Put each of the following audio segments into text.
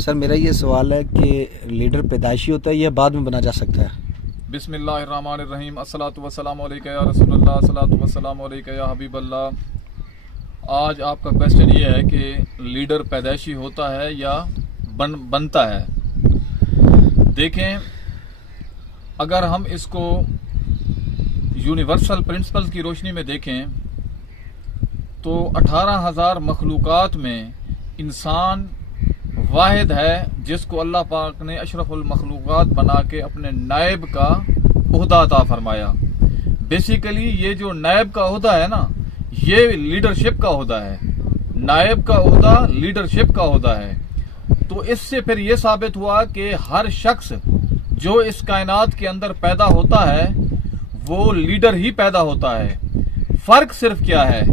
Sir मेरा ये सवाल है कि लीडर पैदाइशी होता है या बाद में बना जा सकता है? बिस्मिल्लाहिर्रहमानिर्रहीम अस्सलातु वस्सलामु अलैका या रसूलुल्लाह अस्सलातु वस्सलामु अलैका या हबीबल्लाह। आज आपका क्वेश्चन ये है कि लीडर पैदाइशी होता है या बनता है। देखें, अगर हम इसको यूनिवर्सल प्रिंसिपल्स की रोशनी में देखें तो 18,000 मखलूक़ात में इंसान वाहिद है जिसको अल्लाह पाक ने अशरफुल मखलूक़ात बना के अपने नायब का ओहदा अता फरमाया। बेसिकली ये जो नायब का ओहदा है ना, ये लीडरशिप का ओहदा है। नायब का ओहदा लीडरशिप का ओहदा है। तो इससे फिर ये साबित हुआ कि हर शख्स जो इस कायनात के अंदर पैदा होता है वो लीडर ही पैदा होता है। फर्क सिर्फ क्या है,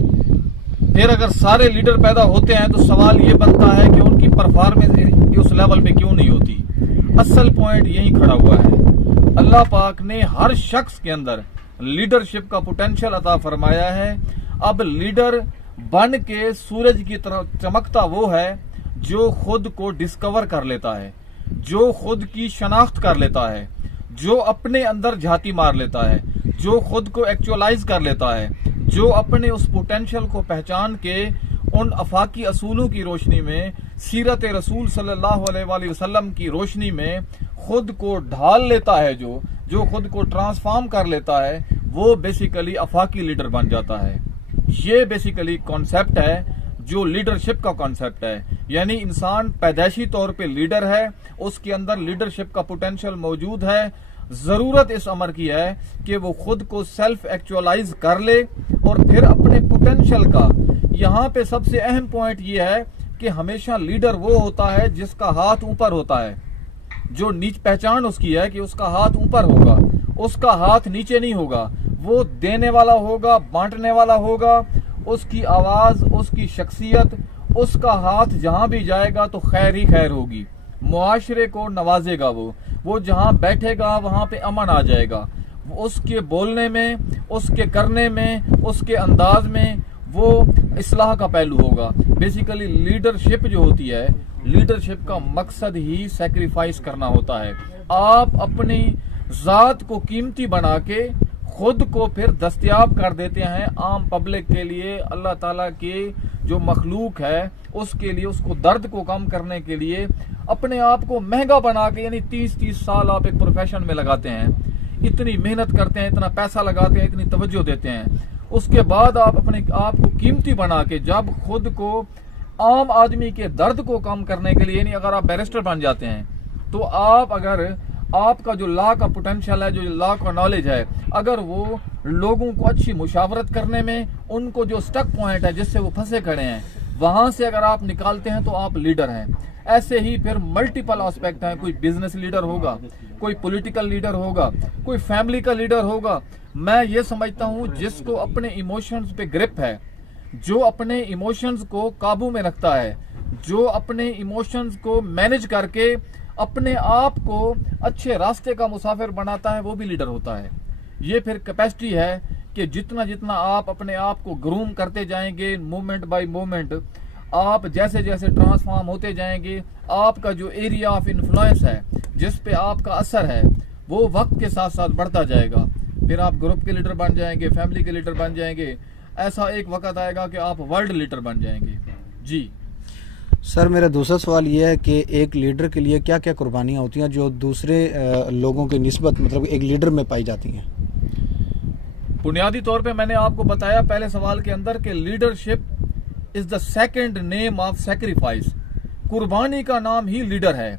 फिर अगर सारे लीडर पैदा होते हैं तो सवाल ये बनता है कि उनकी परफॉर्मेंस उस लेवल पे क्यों नहीं होती। असल पॉइंट यही खड़ा हुआ है, अल्लाह पाक ने हर शख्स के अंदर लीडरशिप का पोटेंशियल अता फरमाया है। अब लीडर बन के सूरज की तरह चमकता वो है जो खुद को डिस्कवर कर लेता है, जो खुद की शनाख्त कर लेता है, जो अपने अंदर झाती मार लेता है, जो खुद को एक्चुअलाइज कर लेता है, जो अपने उस पोटेंशियल को पहचान के उन अफाकी असूलों की रोशनी में, सीरत रसूल सल्लल्लाहु अलैहि वसल्लम की रोशनी में खुद को ढाल लेता है, जो खुद को ट्रांसफॉर्म कर लेता है, वो बेसिकली अफाकी लीडर बन जाता है। ये बेसिकली कॉन्सेप्ट है जो लीडरशिप का कॉन्सेप्ट है। यानी इंसान पैदाइशी तौर पे लीडर है, उसके अंदर लीडरशिप का पोटेंशियल मौजूद है। जरूरत इस अमर की है कि वो खुद को सेल्फ एक्चुअलाइज कर ले और फिर अपने पोटेंशियल का, यहाँ पे सबसे अहम पॉइंट ये है कि हमेशा लीडर वो होता है जिसका हाथ ऊपर होता है, जो नीच पहचान उसकी है कि उसका हाथ ऊपर होगा, उसका हाथ नीचे नहीं होगा, वो देने वाला होगा, बांटने वाला होगा। उसकी आवाज, उसकी शख्सियत, उसका हाथ जहां भी जाएगा तो खैर ही खैर होगी, मुआशरे को नवाजेगा। वो जहां बैठेगा वहां पे अमन आ जाएगा। उसके बोलने में, उसके करने में, उसके अंदाज में वो इस्लाह का पहलू होगा। बेसिकली लीडरशिप जो होती है, लीडरशिप का मकसद ही सैक्रिफाइस करना होता है। आप अपनी जात को कीमती बना के खुद को फिर दस्तयाब कर देते हैं आम पब्लिक के लिए, अल्लाह ताला के जो मखलूक है उसके लिए, उसको दर्द को कम करने के लिए अपने आप को महंगा बना के, यानी 30-30 साल आप एक प्रोफेशन में लगाते हैं, इतनी मेहनत करते हैं, इतना पैसा लगाते हैं, इतनी तवज्जो देते हैं, उसके बाद आप अपने आप को कीमती बना के जब खुद को आम आदमी के दर्द को कम करने के लिए, यानी अगर आप बैरिस्टर बन जाते हैं तो आप, अगर आपका जो लॉ का पोटेंशियल है, जो लॉ का नॉलेज है, अगर वो लोगों को अच्छी मुशावरत करने में, उनको जो स्टक पॉइंट है जिससे वो फंसे खड़े हैं, वहां से अगर आप निकालते हैं तो आप लीडर हैं। ऐसे ही फिर मल्टीपल एस्पेक्ट हैं। कोई बिजनेस लीडर होगा, कोई पॉलिटिकल लीडर होगा, कोई फैमिली का लीडर होगा। मैं ये समझता हूं जिसको अपने इमोशंस पे ग्रिप है, जो अपने इमोशंस को काबू में रखता है, जो अपने इमोशंस को मैनेज करके अपने आप को अच्छे रास्ते का मुसाफिर बनाता है, वो भी लीडर होता है। ये फिर कैपेसिटी है कि जितना जितना आप अपने आप को ग्रूम करते जाएंगे, मोमेंट बाय मोमेंट, आप जैसे जैसे ट्रांसफॉर्म होते जाएंगे, आपका जो एरिया ऑफ इन्फ्लुएंस है, जिस पे आपका असर है, वो वक्त के साथ साथ बढ़ता जाएगा। फिर आप ग्रुप के लीडर बन जाएंगे, फैमिली के लीडर बन जाएंगे, ऐसा एक वक्त आएगा कि आप वर्ल्ड लीडर बन जाएंगे। जी सर मेरा दूसरा सवाल ये है कि एक लीडर के लिए क्या क्या कुर्बानियाँ होती हैं जो दूसरे लोगों की निस्बत, मतलब एक लीडर में पाई जाती हैं? बुनियादी तौर पे मैंने आपको बताया पहले सवाल के अंदर कि leadership is the second name of sacrifice. कुर्बानी का नाम ही लीडर है।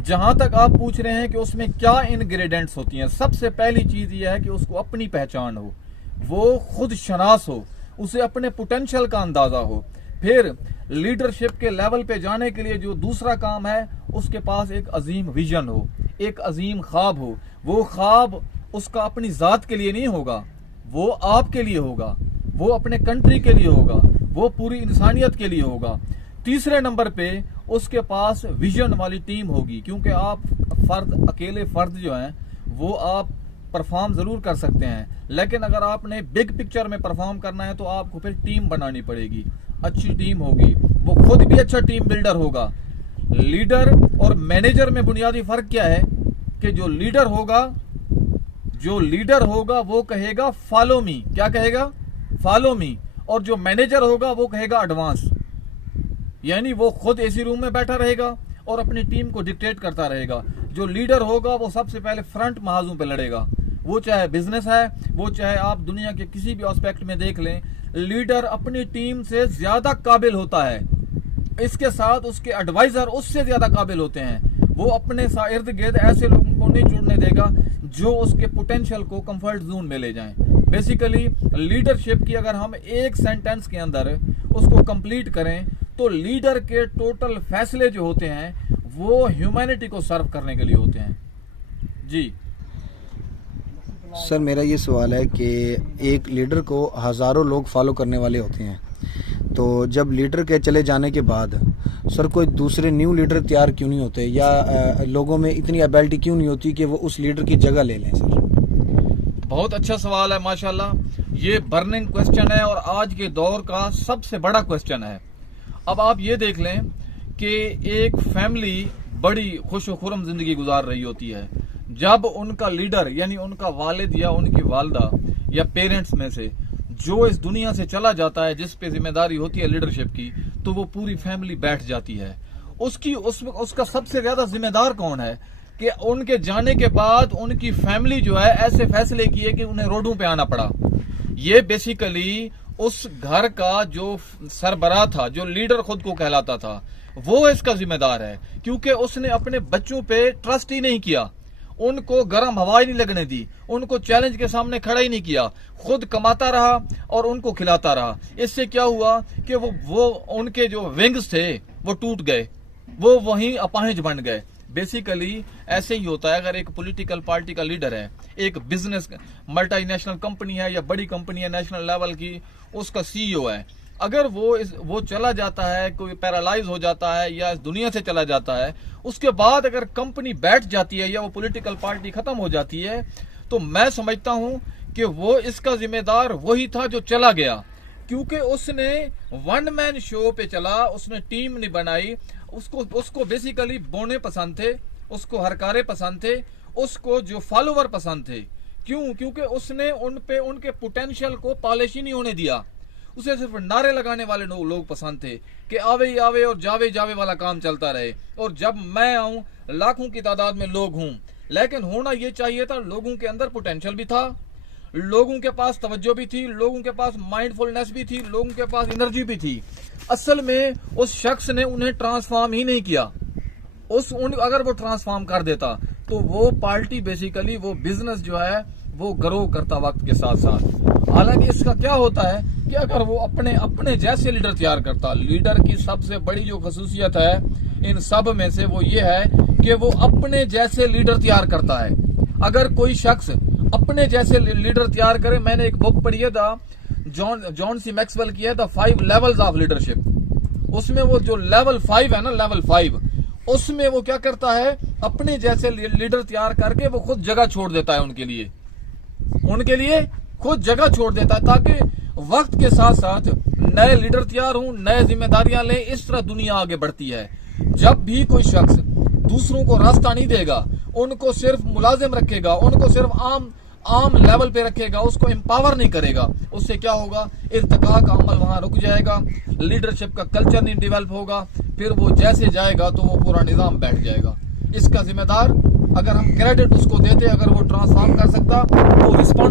जहां तक आप पूछ रहे हैं कि उसमें क्या इंग्रेडिएंट्स होती हैं, सबसे पहली चीज यह है कि उसको अपनी पहचान हो, वो खुद शनास हो, उसे अपने पोटेंशियल का अंदाजा हो। फिर लीडरशिप के लेवल पे जाने के लिए जो दूसरा काम है, उसके पास एक अजीम विजन हो, एक अजीम ख्वाब हो। वो ख्वाब उसका अपनी जात के लिए नहीं होगा, वो आपके लिए होगा, वो अपने कंट्री के लिए होगा, वो पूरी इंसानियत के लिए होगा। तीसरे नंबर पे उसके पास विजन वाली टीम होगी, क्योंकि आप अकेले फर्द जो हैं वो आप परफॉर्म जरूर कर सकते हैं, लेकिन अगर आपने बिग पिक्चर में परफॉर्म करना है तो आपको फिर टीम बनानी पड़ेगी, अच्छी टीम होगी, वो खुद भी अच्छा टीम बिल्डर होगा, लीडर और मैनेजर में बुनियादी फर्क क्या है कि जो लीडर होगा वो कहेगा फॉलो मी, क्या कहेगा? Follow me. और जो मैनेजर होगा वो कहेगा एडवांस, यानी वो खुद एसी रूम में बैठा रहेगा और अपनी टीम को डिक्टेट करता रहेगा। जो लीडर होगा वो सबसे पहले फ्रंट महाजों पे लड़ेगा, वो चाहे बिजनेस है, वो चाहे आप दुनिया के किसी भी एस्पेक्ट में देख लें, लीडर अपनी टीम से ज्यादा काबिल होता है। इसके साथ उसके एडवाइजर उससे ज्यादा काबिल होते हैं। वो अपने इर्द गिर्द ऐसे लोगों को नहीं जुड़ने देगा जो उसके पोटेंशियल को कंफर्ट जोन में ले जाएं। बेसिकली लीडरशिप की अगर हम एक सेंटेंस के अंदर उसको कंप्लीट करें तो लीडर के टोटल फैसले जो होते हैं वो ह्यूमैनिटी को सर्व करने के लिए होते हैं। जी सर, मेरा ये सवाल है कि एक लीडर को हज़ारों लोग फॉलो करने वाले होते हैं, तो जब लीडर के चले जाने के बाद सर कोई दूसरे न्यू लीडर तैयार क्यों नहीं होते, या लोगों में इतनी एबिलिटी क्यों नहीं होती कि वो उस लीडर की जगह ले लें? सर बहुत अच्छा सवाल है माशाल्लाह, ये बर्निंग क्वेश्चन है और आज के दौर का सबसे बड़ा क्वेश्चन है। अब आप ये देख लें कि एक फैमिली बड़ी खुश खुरम जिंदगी गुजार रही होती है, जब उनका लीडर यानी उनका वालिद या उनकी वालदा या पेरेंट्स में से जो इस दुनिया से चला जाता है, जिस पे जिम्मेदारी होती है लीडरशिप की, तो वो पूरी फैमिली बैठ जाती है। उसका सबसे ज्यादा जिम्मेदार कौन है कि उनके जाने के बाद उनकी फैमिली जो है ऐसे फैसले किए कि उन्हें रोडों पे आना पड़ा। ये बेसिकली उस घर का जो सरबराह था, जो लीडर खुद को कहलाता था, वो इसका जिम्मेदार है, क्योंकि उसने अपने बच्चों पे ट्रस्ट ही नहीं किया, उनको गर्म हवा ही नहीं लगने दी, उनको चैलेंज के सामने खड़ा ही नहीं किया, खुद कमाता रहा और उनको खिलाता रहा। इससे क्या हुआ कि वो उनके जो विंग्स थे वो टूट गए, वो वहीं अपाहिज बन गए। बेसिकली ऐसे ही होता है। अगर एक पॉलिटिकल पार्टी का लीडर है, एक बिजनेस मल्टीनेशनल कंपनी है या बड़ी कंपनी है नेशनल लेवल की, उसका सीईओ है, अगर वो चला जाता है, कोई पैरालाइज हो जाता है या इस दुनिया से चला जाता है, उसके बाद अगर कंपनी बैठ जाती है या वो पॉलिटिकल पार्टी खत्म हो जाती है, तो मैं समझता हूं कि वो इसका जिम्मेदार वही था जो चला गया, क्योंकि उसने वन मैन शो पे चला, उसने टीम नहीं बनाई। उसको बेसिकली बोने पसंद थे, उसको हरकारे पसंद थे, उसको जो फॉलोवर पसंद थे। क्यों? क्योंकि उसने उनके पोटेंशियल को पॉलिश ही नहीं होने दिया। उसे सिर्फ नारे लगाने वाले लोग पसंद थे कि आवे ही आवे और जावे जावे वाला काम चलता रहे, और जब मैं आऊं लाखों की तादाद में लोग हूं। लेकिन होना यह चाहिए था, लोगों के अंदर पोटेंशियल भी था, लोगों के पास तवज्जो भी थी, लोगों के पास माइंडफुलनेस भी थी, लोगों के पास एनर्जी भी थी। असल में उस शख्स ने उन्हें ट्रांसफॉर्म ही नहीं किया। अगर वो ट्रांसफॉर्म कर देता तो वो पार्टी बेसिकली वो बिजनेस जो है वो ग्रो करता वक्त के साथ साथ। हालांकि इसका क्या होता है कि अगर वो अपने जैसे लीडर तैयार करता, लीडर की सबसे बड़ी जो खसूसियत है इन सब में से वो ये है कि वो अपने जैसे लीडर तैयार करता है। अगर कोई शख्स अपने जैसे लीडर तैयार करे, मैंने एक बुक पढ़ी है जॉन सी मैक्सवेल की है द 5 लेवल्स ऑफ लीडरशिप। उसमें वो जो लेवल 5 है ना, लेवल 5, उसमें वो क्या करता है, अपने जैसे लीडर तैयार करके वो खुद जगह छोड़ देता है उनके लिए खुद जगह छोड़ देता है, ताकि वक्त के साथ साथ नए लीडर तैयार हों, नए जिम्मेदारियां लें। इस तरह दुनिया आगे बढ़ती है। जब भी कोई शख्स दूसरों को रास्ता नहीं देगा, उनको सिर्फ मुलाजिम रखेगा, उनको सिर्फ आम लेवल पे रखेगा, उसको एम्पावर नहीं करेगा, उससे क्या होगा, इर्तिका का अमल वहां रुक जाएगा, लीडरशिप का कल्चर नहीं डेवलप होगा, फिर वो जैसे जाएगा तो वो पूरा निजाम बैठ जाएगा। इसका जिम्मेदार अगर हम क्रेडिट उसको देते, अगर वो ट्रांसफॉर्म कर सकता, वो रिस्पॉन्स